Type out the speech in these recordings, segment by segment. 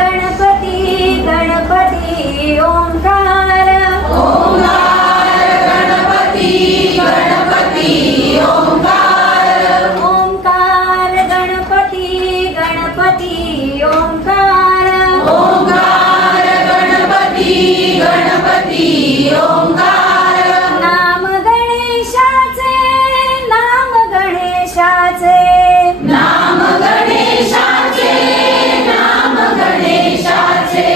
गणपती गणपती ओंकार ओंकार गणपती गणपती ओंकार ओंकार गणपती गणपती ओंकार ओंकार गणपती गणपती ओंकार नाम गणेशाचे नाम गणेशाचे नाम गणेशाचे नाम गणेशाचे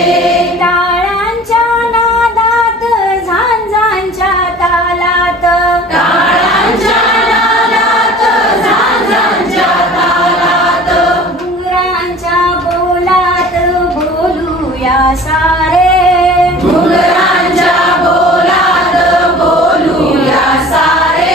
टाळांच्या नादात झांजांच्या तालात टाळांच्या नादात झांजांच्या तालात घुंगरांच्या बोलात बोलूया सारे घुंगरांच्या बोलात बोलूया सारे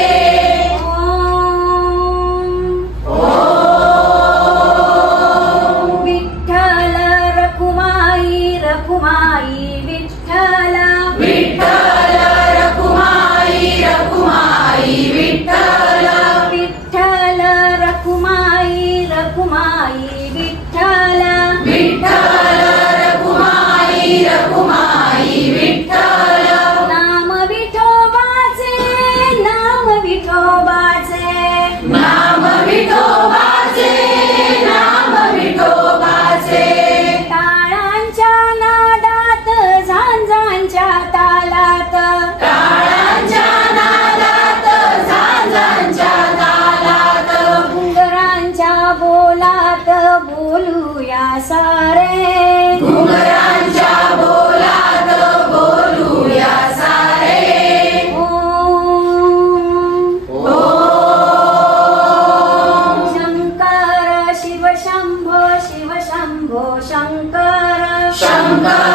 विठ्ठल रखुमाई रखुमाई विठ्ठल विठ्ठल रखुमाई रखुमाई विठ्ठल विठ्ठल रखुमाई रखुमाई विठ्ठल विठ्ठल रखुमाई रखुमाई विठ्ठल नाम विठोबाचे नाम विठोबाचे नाम विठोबाचे नाम विठोबाचे टाळांच्या नादात झांजांच्या तालात टाळांच्या नादात झांजांच्या तालात घुंगरांच्या बोलात बोलूया सारे घुंगरांच्या बोलात बोलूया सारे शंकर शिव शंभो शंकर शंकर